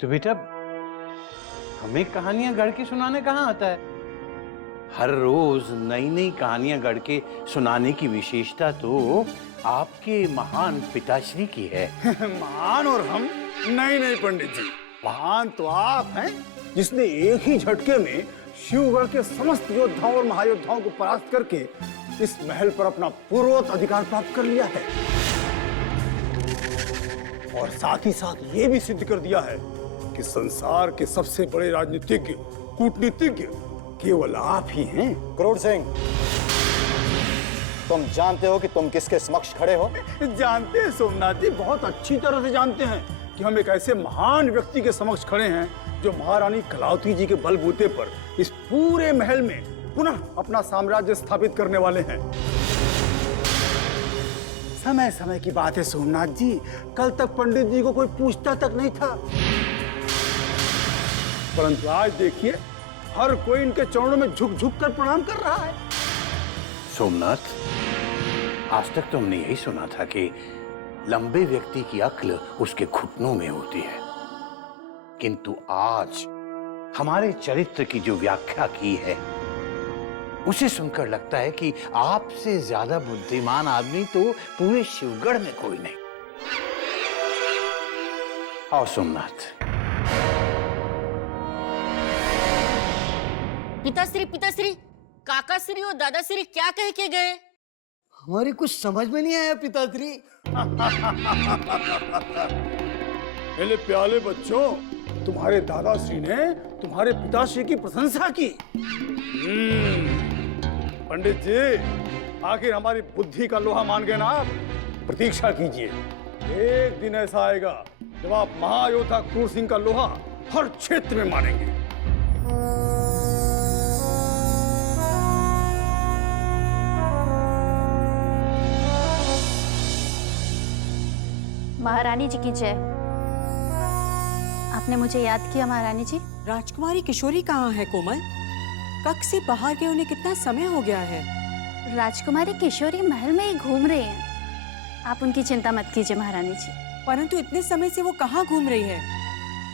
तो बेटा हमें कहानियां गढ़ के सुनाने कहाँ आता है? हर रोज नई नई कहानियां गढ़ के सुनाने की विशेषता तो आपके महान पिताश्री की है। महान और हम? नहीं नहीं पंडित जी, महान तो आप हैं जिसने एक ही झटके में शिवगढ़ के समस्त योद्धाओं और महायोद्धाओं को परास्त करके इस महल पर अपना पूर्वोक्त अधिकार प्राप्त कर लिया है और साथ ही साथ ये भी सिद्ध कर दिया है कि संसार के सबसे बड़े राजनीतिज्ञ कूटनीतिज्ञ केवल आप ही हैं। क्रूर सिंह, तुम जानते हो कि तुम किसके समक्ष खड़े हो? जानते हैं सोमनाथ जी, बहुत अच्छी तरह से जानते हैं कि हम एक ऐसे महान व्यक्ति के समक्ष खड़े हैं जो महारानी कलावती जी के बलबूते पर इस पूरे महल में पुनः अपना साम्राज्य स्थापित करने वाले हैं। समय समय की बात है सोमनाथ जी, कल तक पंडित जी को कोई पूछता तक नहीं था, परंतु आज देखिए हर कोई इनके चरणों में झुक झुक कर प्रणाम कर रहा है। सोमनाथ, आज तक तो हमने यही सुना था कि लंबे व्यक्ति की अक्ल उसके घुटनों में होती है, किंतु आज हमारे चरित्र की जो व्याख्या की है उसे सुनकर लगता है कि आपसे ज्यादा बुद्धिमान आदमी तो पूरे शिवगढ़ में कोई नहीं। आओ सोमनाथ। पिताश्री, काकाश्री और दादाश्री क्या कह के गए? हमारी कुछ समझ में नहीं आया पिताश्री। मेरे प्याले बच्चों, तुम्हारे दादाश्री ने तुम्हारे पिताश्री की प्रशंसा की। पंडित जी, आखिर हमारी बुद्धि का लोहा मान गए ना आप? प्रतीक्षा कीजिए, एक दिन ऐसा आएगा जब आप महायोद्धा क्रूर सिंह का लोहा हर क्षेत्र में मानेंगे। महारानी जी की जय। आपने मुझे याद किया महारानी जी। राजकुमारी किशोरी कहाँ है कोमल? कक्ष से बाहर गए उन्हें कितना समय हो गया है। राजकुमारी किशोरी महल में ही घूम रही हैं। आप उनकी चिंता मत कीजिए महारानी जी। परंतु इतने समय से वो कहाँ घूम रही है?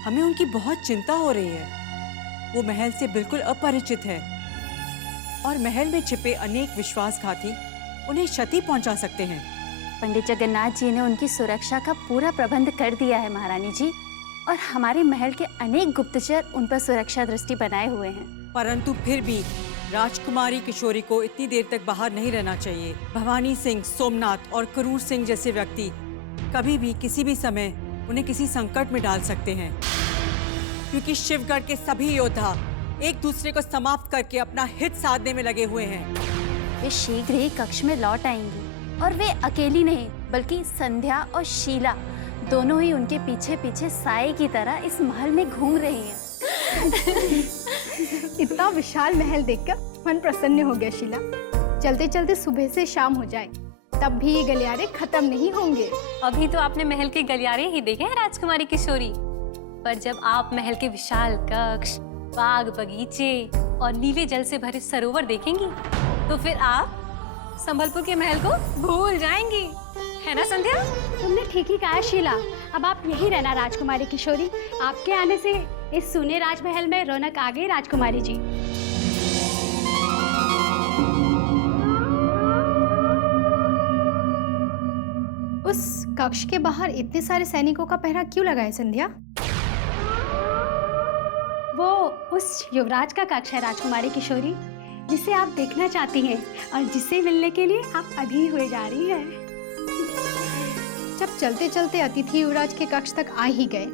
हमें उनकी बहुत चिंता हो रही है। वो महल से बिल्कुल अपरिचित है और महल में छिपे अनेक विश्वासघाती उन्हें क्षति पहुंचा सकते हैं। पंडित जगन्नाथ जी ने उनकी सुरक्षा का पूरा प्रबंध कर दिया है महारानी जी, और हमारे महल के अनेक गुप्तचर उन पर सुरक्षा दृष्टि बनाए हुए हैं। परंतु फिर भी राजकुमारी किशोरी को इतनी देर तक बाहर नहीं रहना चाहिए। भवानी सिंह, सोमनाथ और क्रूर सिंह जैसे व्यक्ति कभी भी किसी भी समय उन्हें किसी संकट में डाल सकते हैं, क्योंकि शिवगढ़ के सभी योद्धा एक दूसरे को समाप्त करके अपना हित साधने में लगे हुए हैं। वे शीघ्र ही कक्ष में लौट आएंगी, और वे अकेली नहीं बल्कि संध्या और शीला दोनों ही उनके पीछे पीछे साए की तरह इस महल में घूम रही हैं। इतना विशाल महल देखकर मन प्रसन्न हो गया शीला। चलते चलते सुबह से शाम हो जाए तब भी ये गलियारे खत्म नहीं होंगे। अभी तो आपने महल के गलियारे ही देखे हैं राजकुमारी किशोरी, पर जब आप महल के विशाल कक्ष, बाग बगीचे और नीले जल से भरे सरोवर देखेंगी तो फिर आप संबलपुर के महल को भूल जाएंगी, है ना संध्या? तुमने ठीक ही कहा शीला। अब आप यही रहना राजकुमारी किशोरी। आपके आने से इस सुने राजमहल में रौनक आ गई राजकुमारी जी। उस कक्ष के बाहर इतने सारे सैनिकों का पहरा क्यों लगा है संध्या? वो उस युवराज का कक्ष है राजकुमारी किशोरी, जिसे आप देखना चाहती हैं और जिसे मिलने के लिए आप अधीर हुए जा रही हैं। जब चलते चलते अतिथि युवराज के कक्ष तक आ ही गए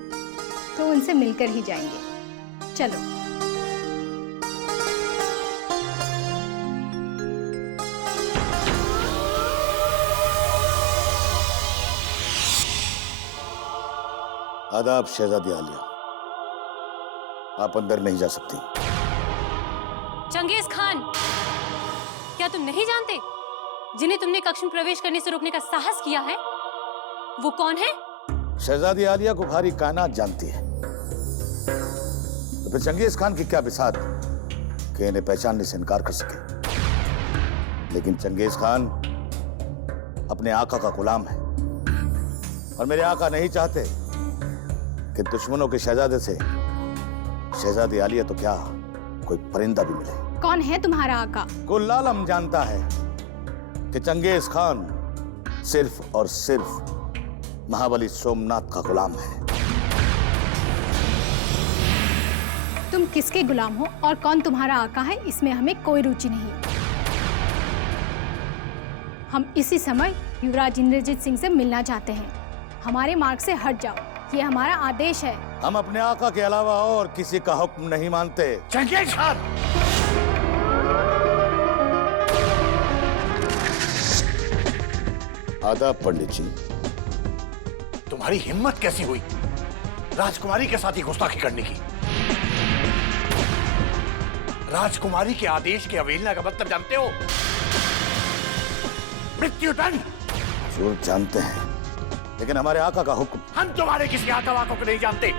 तो उनसे मिलकर ही जाएंगे। चलो। आदाब शहजादी आलिया, आप अंदर नहीं जा सकती। चंगेज खान, क्या तुम नहीं जानते जिन्हें तुमने कक्ष में प्रवेश करने से रोकने का साहस किया है वो कौन है? शहजादी आलिया को भारी कायनात जानती है, तो फिर चंगेज खान की क्या बिसात कि इन्हें पहचानने से इनकार कर सके। लेकिन चंगेज खान अपने आका का गुलाम है और मेरे आका नहीं चाहते कि दुश्मनों के शहजादे से शहजादी आलिया तो क्या कोई परिंदा भी मिले। कौन है तुम्हारा आका? कुल आलम जानता है कि चंगेज खान सिर्फ और सिर्फ महाबली सोमनाथ का गुलाम है। तुम किसके गुलाम हो और कौन तुम्हारा आका है, इसमें हमें कोई रुचि नहीं। हम इसी समय युवराज इंद्रजीत सिंह से मिलना चाहते हैं। हमारे मार्ग से हट जाओ, ये हमारा आदेश है। हम अपने आका के अलावा और किसी का हुक्म नहीं मानते। Genghis Khan! आदाब पंडित जी। तुम्हारी हिम्मत कैसी हुई राजकुमारी के साथ ही गुस्ताखी करने की? राजकुमारी के आदेश की अवहेलना का मतलब जानते हो? मृत्युदंड। जरूर जानते हैं, लेकिन हमारे आका का हुक्म। हम तुम्हारे किसी आका वाकों को नहीं जानते।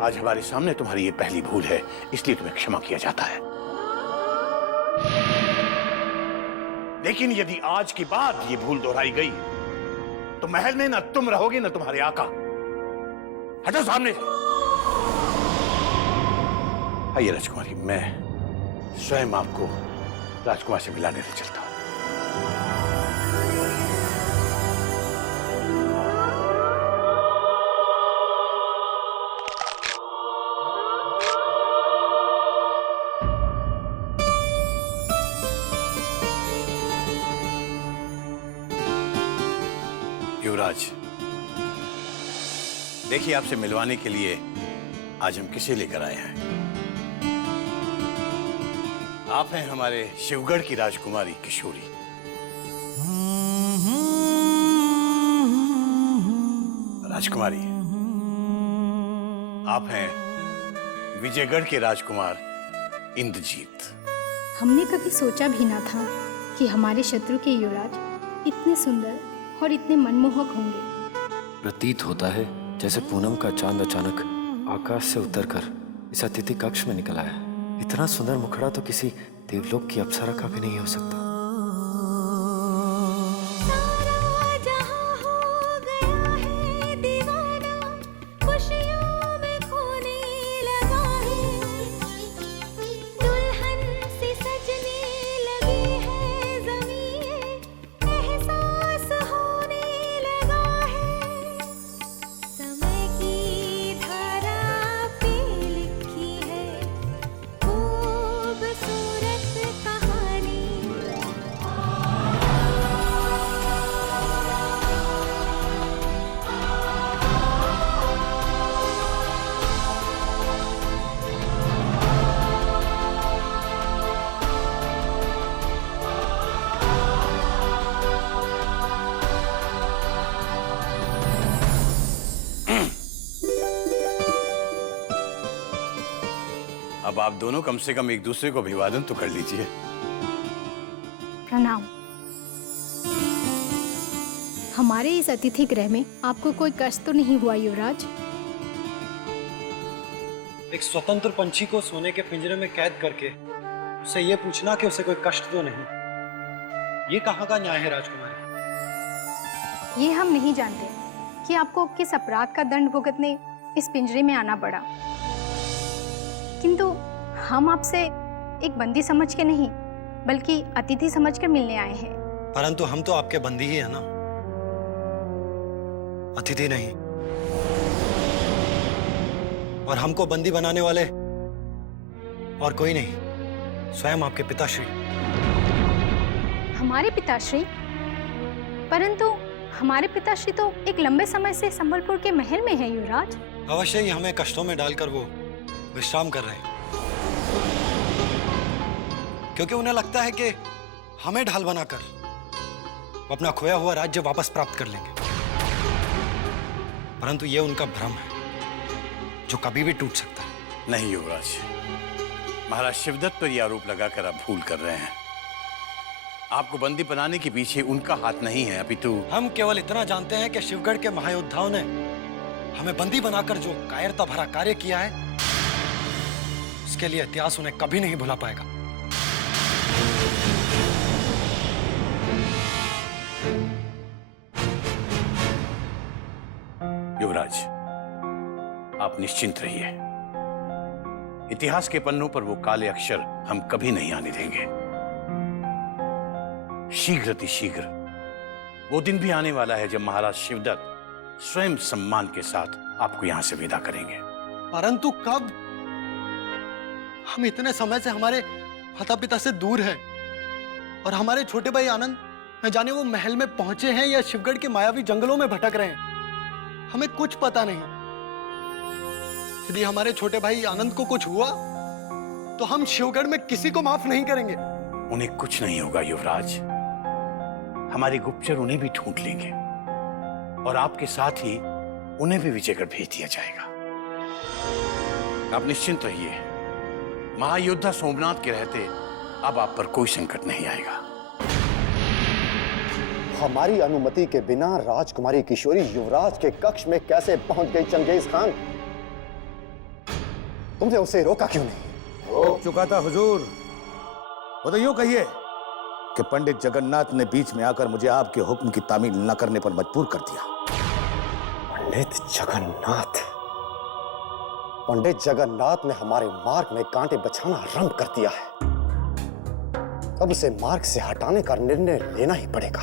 आज हमारे सामने तुम्हारी ये पहली भूल है, इसलिए तुम्हें क्षमा किया जाता है। लेकिन यदि आज के बाद ये भूल दोहराई गई तो महल में न तुम रहोगे न तुम्हारे आका। हटो सामने से। आइए राजकुमारी, मैं स्वयं आपको राजकुमार से मिलाने से चलता हूं। युवराज, देखिए आपसे मिलवाने के लिए आज हम किसे लेकर आए हैं। आप हैं हमारे शिवगढ़ की राजकुमारी किशोरी। राजकुमारी, आप हैं विजयगढ़ के राजकुमार इंद्रजीत। हमने कभी सोचा भी ना था कि हमारे शत्रु के युवराज इतने सुंदर और इतने मनमोहक होंगे। प्रतीत होता है जैसे पूनम का चांद अचानक आकाश से उतरकर इस अतिथि कक्ष में निकल आया। इतना सुंदर मुखड़ा तो किसी देवलोक की अप्सरा का भी नहीं हो सकता। अब आप दोनों कम से कम एक दूसरे को अभिवादन तो कर लीजिए। प्रणाम। हमारे इस अतिथि गृह में आपको कोई कष्ट तो नहीं हुआ युवराज? एक स्वतंत्र पंछी को सोने के पिंजरे में कैद करके उससे ये पूछना कि उसे कोई कष्ट तो नहीं, ये कहाँ का न्याय है राजकुमारी? ये हम नहीं जानते कि आपको किस अपराध का दंड भुगतने इस पिंजरे में आना पड़ा, किंतु हम आपसे एक बंदी समझ के नहीं बल्कि अतिथि समझकर मिलने आए हैं। परंतु हम तो आपके बंदी ही है ना, अतिथि नहीं। और हमको बंदी बनाने वाले और कोई नहीं, स्वयं आपके पिताश्री। हमारे पिताश्री? परंतु हमारे पिताश्री तो एक लंबे समय से संबलपुर के महल में है युवराज। अवश्य ही हमें कष्टों में डालकर वो विश्राम कर रहे हैं, क्योंकि उन्हें लगता है कि हमें ढाल बनाकर वो अपना खोया हुआ राज्य वापस प्राप्त कर लेंगे। परंतु ये उनका भ्रम है जो कभी भी टूट सकता है। नहीं युवराज, महाराज शिवदत्त पर यह आरोप लगाकर आप भूल कर रहे हैं। आपको बंदी बनाने के पीछे उनका हाथ नहीं है, अपितु हम केवल इतना जानते हैं कि शिवगढ़ के महायोद्धाओं ने हमें बंदी बनाकर जो कायरता भरा कार्य किया है, उसके लिए इतिहास उन्हें कभी नहीं भुला पाएगा। युवराज, आप निश्चिंत रहिए। इतिहास के पन्नों पर वो काले अक्षर हम कभी नहीं आने देंगे। शीघ्र अतिशीघ्र वो दिन भी आने वाला है जब महाराज शिवदत्त स्वयं सम्मान के साथ आपको यहां से विदा करेंगे। परंतु कब? हम इतने समय से हमारे माता पिता से दूर हैं और हमारे छोटे भाई आनंद न जाने वो महल में पहुंचे हैं या शिवगढ़ के मायावी जंगलों में भटक रहे हैं। हमें कुछ पता नहीं। यदि हमारे छोटे भाई आनंद को कुछ हुआ तो हम शिवगढ़ में किसी को माफ नहीं करेंगे। उन्हें कुछ नहीं होगा युवराज, हमारे गुप्तचर उन्हें भी ढूंढ लेंगे और आपके साथ ही उन्हें भी विजयगढ़ भेज दिया जाएगा। आप निश्चिंत रहिए, महायोद्धा सोमनाथ के रहते अब आप पर कोई संकट नहीं आएगा। हमारी अनुमति के बिना राजकुमारी किशोरी युवराज के कक्ष में कैसे पहुंच गई चंगेज खान? तुमने उसे रोका क्यों नहीं? रोक चुका था हुजूर। वो तो यूं कहिए कि पंडित जगन्नाथ ने बीच में आकर मुझे आपके हुक्म की तामील न करने पर मजबूर कर दिया। पंडित जगन्नाथ? पंडित जगन्नाथ ने हमारे मार्ग में कांटे बछाना आरंभ कर दिया है। अब उसे मार्ग से हटाने का निर्णय लेना ही पड़ेगा।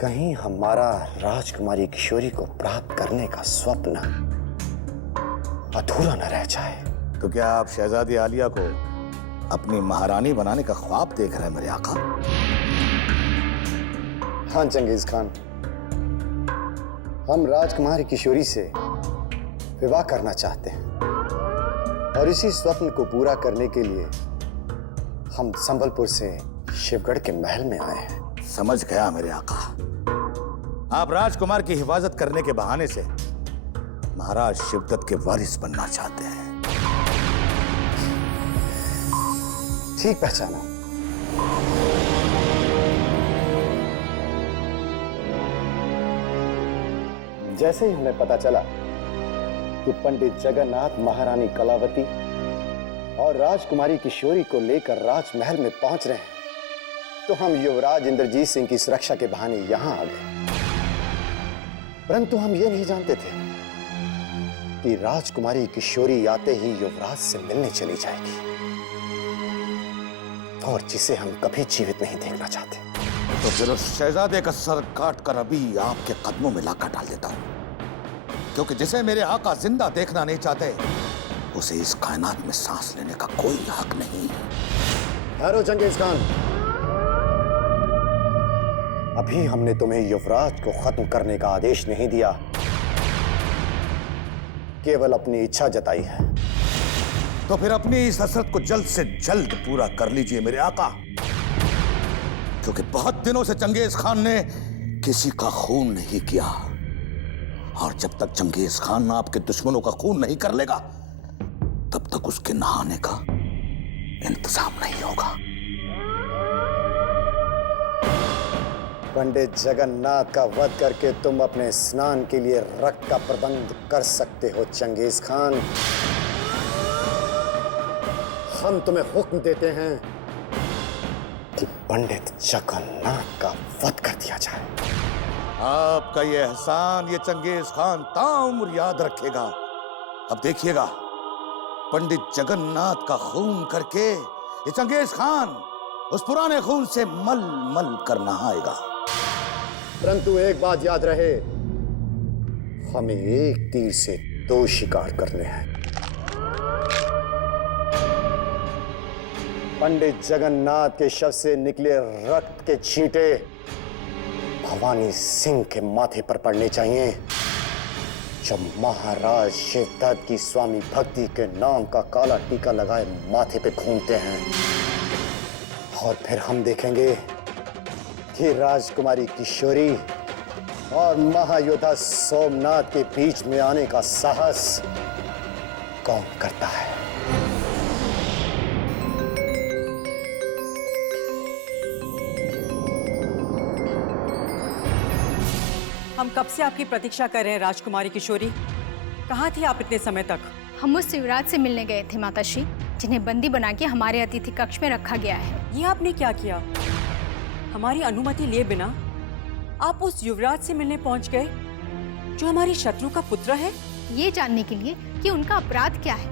कहीं हमारा राजकुमारी किशोरी को प्राप्त करने का स्वप्न अधूरा न रह जाए। तो क्या आप शहजादी आलिया को अपनी महारानी बनाने का ख्वाब देख रहे हैं मेरे आका? हाँ चंगेज खान, हम राजकुमारी किशोरी से विवाह करना चाहते हैं और इसी स्वप्न को पूरा करने के लिए हम संबलपुर से शिवगढ़ के महल में आए हैं। समझ गया मेरे आका, आप राजकुमार की हिफाजत करने के बहाने से महाराज शिवदत्त के वारिस बनना चाहते हैं। ठीक पहचाना। जैसे ही हमें पता चला कि पंडित जगन्नाथ महारानी कलावती और राजकुमारी किशोरी को लेकर राजमहल में पहुंच रहे हैं, तो हम युवराज इंद्रजीत सिंह की सुरक्षा के बहाने यहां आ गए। परंतु हम ये नहीं जानते थे कि राजकुमारी किशोरी आते ही युवराज से मिलने चली जाएगी, और जिसे हम कभी जीवित नहीं देखना चाहते। तो फिर उस शहजादे का सर काट कर अभी आपके कदमों में लाकर डाल देता हूं, क्योंकि जिसे मेरे आका जिंदा देखना नहीं चाहते उसे इस कायनात में सांस लेने का कोई हक नहीं। ठहरो चंगेज खान, अभी हमने तुम्हें युवराज को खत्म करने का आदेश नहीं दिया, केवल अपनी इच्छा जताई है। तो फिर अपनी इस हसरत को जल्द से जल्द पूरा कर लीजिए मेरे आका, क्योंकि बहुत दिनों से चंगेज खान ने किसी का खून नहीं किया, और जब तक चंगेज खान आपके दुश्मनों का खून नहीं कर लेगा तब तक उसके नहाने का इंतजाम नहीं होगा। पंडित जगन्नाथ का वध करके तुम अपने स्नान के लिए रक्त का प्रबंध कर सकते हो चंगेज खान। हम तुम्हें हुक्म देते हैं कि पंडित जगन्नाथ का वध कर दिया जाए। आपका ये एहसान ये चंगेज खान ताउम्र याद रखेगा। अब देखिएगा, पंडित जगन्नाथ का खून करके ये चंगेज खान उस पुराने खून से मल मल कर नहाएगा। परंतु एक बात याद रहे, हमें एक तीर से दो शिकार करने हैं। पंडित जगन्नाथ के शव से निकले रक्त के छींटे भवानी सिंह के माथे पर पड़ने चाहिए, जो महाराज शिवदत्त की स्वामी भक्ति के नाम का काला टीका लगाए माथे पे घूमते हैं। और फिर हम देखेंगे कि राजकुमारी किशोरी और महायोद्धा सोमनाथ के बीच में आने का साहस कौन करता है। हम कब से आपकी प्रतीक्षा कर रहे हैं राजकुमारी किशोरी। कहाँ थी आप इतने समय तक? हम उस युवराज से मिलने गए थे माताश्री, जिन्हें बंदी बना के हमारे अतिथि कक्ष में रखा गया है। ये आपने क्या किया? हमारी अनुमति लिए बिना आप उस युवराज से मिलने पहुंच गए जो हमारी शत्रु का पुत्र है? ये जानने के लिए कि उनका अपराध क्या है,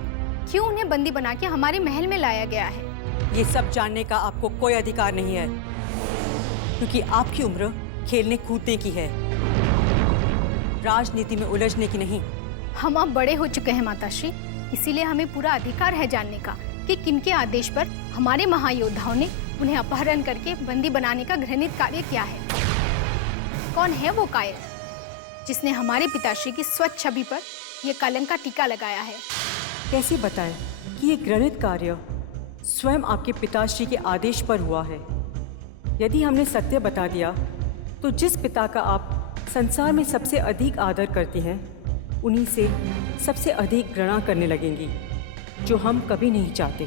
क्यों उन्हें बंदी बना के हमारे महल में लाया गया है। ये सब जानने का आपको कोई अधिकार नहीं है, क्योंकि आपकी उम्र खेलने कूदने की है, राजनीति में उलझने की नहीं। हम अब बड़े हो चुके हैं माताश्री, इसीलिए हमें पूरा अधिकार है जानने का कि किनके आदेश पर हमारे महायोद्धाओं ने उन्हें अपहरण करके बंदी बनाने का घृणित कार्य किया है। कौन है वो कायर जिसने हमारे पिताश्री की स्वच्छ छवि पर यह कलंक का टीका लगाया है? कैसे बताएं कि ये घृणित कार्य स्वयं आपके पिताश्री के आदेश पर हुआ है? यदि हमने सत्य बता दिया तो जिस पिता का आप संसार में सबसे अधिक आदर करती हैं, उन्हीं से सबसे अधिक घृणा करने लगेंगी, जो हम कभी नहीं चाहते।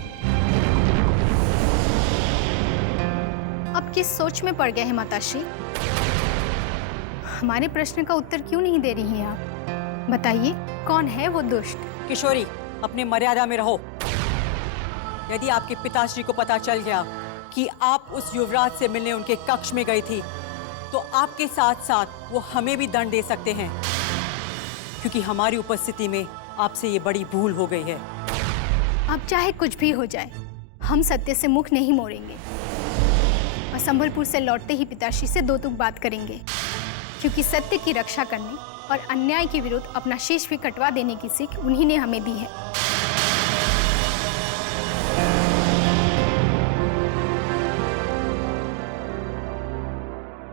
अब किस सोच में पड़ गए हैं माताश्री? हमारे प्रश्न का उत्तर क्यों नहीं दे रही हैं आप? बताइए, कौन है वो दुष्ट? किशोरी, अपने मर्यादा में रहो। यदि आपके पिताश्री को पता चल गया कि आप उस युवराज से मिलने उनके कक्ष में गई थी, तो आपके साथ साथ वो हमें भी दंड दे सकते हैं, क्योंकि हमारी उपस्थिति में आपसे ये बड़ी भूल हो गई है। अब चाहे कुछ भी हो जाए, हम सत्य से मुख नहीं मोड़ेंगे और संबलपुर से लौटते ही पिताश्री से दो तुक बात करेंगे, क्योंकि सत्य की रक्षा करने और अन्याय के विरुद्ध अपना शीश भी कटवा देने की सीख उन्हीं ने हमें दी है।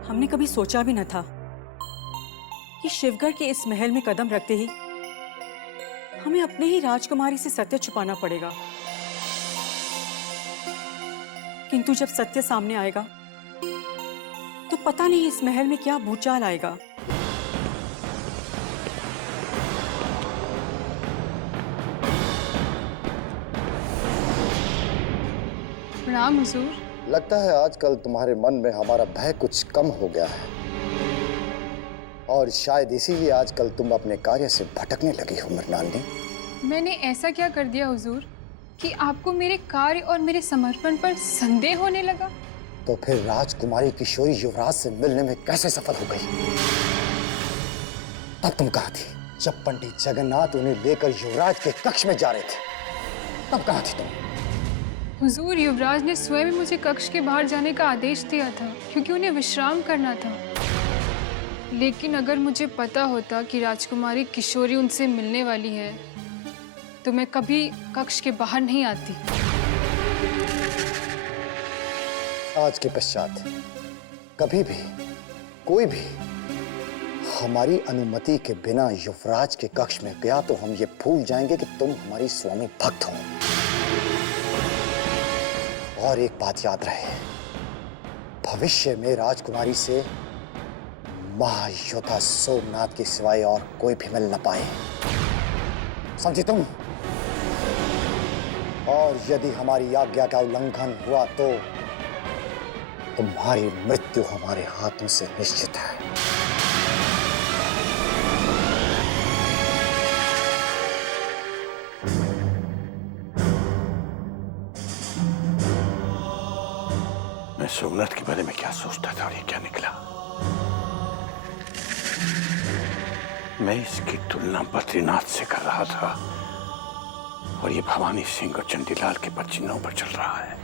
हमने कभी सोचा भी न था कि शिवगढ़ के इस महल में कदम रखते ही हमें अपने ही राजकुमारी से सत्य छुपाना पड़ेगा। किंतु जब सत्य सामने आएगा तो पता नहीं इस महल में क्या भूचाल आएगा। प्रणाम हुजूर। लगता है आजकल तुम्हारे मन में हमारा भय कुछ कम हो गया है, और शायद इसीलिए आजकल तुम अपने कार्य से भटकने लगी हो मृणालिनी। मैंने ऐसा क्या कर दिया हुजूर कि आपको मेरे कार्य और मेरे समर्पण पर संदेह होने लगा? तो फिर राजकुमारी किशोरी युवराज से मिलने में कैसे सफल हो गई? तब तुम कहाँ थी जब पंडित जगन्नाथ उन्हें लेकर युवराज के कक्ष में जा रहे थे? तब कहाँ थी तुम? हुजूर, युवराज ने स्वयं मुझे कक्ष के बाहर जाने का आदेश दिया था, क्योंकि उन्हें विश्राम करना था। लेकिन अगर मुझे पता होता कि राजकुमारी किशोरी उनसे मिलने वाली है, तो मैं कभी कक्ष के बाहर नहीं आती। आज के पश्चात कभी भी कोई भी हमारी अनुमति के बिना युवराज के कक्ष में गया तो हम ये भूल जाएंगे कि तुम हमारी स्वामी भक्त हो। और एक बात याद रहे, भविष्य में राजकुमारी से महायोद्धा सोमनाथ के सिवाय और कोई भी मिल न पाए, समझी तुम? और यदि हमारी आज्ञा का उल्लंघन हुआ तो तुम्हारी मृत्यु हमारे हाथों से निश्चित है। मैं सोमनाथ के बारे में क्या सोचता था और ये क्या निकला? मैं इसकी तुलना बद्रीनाथ से कर रहा था और ये भवानी सिंह और चंडीलाल के पद चिन्हों पर चल रहा है।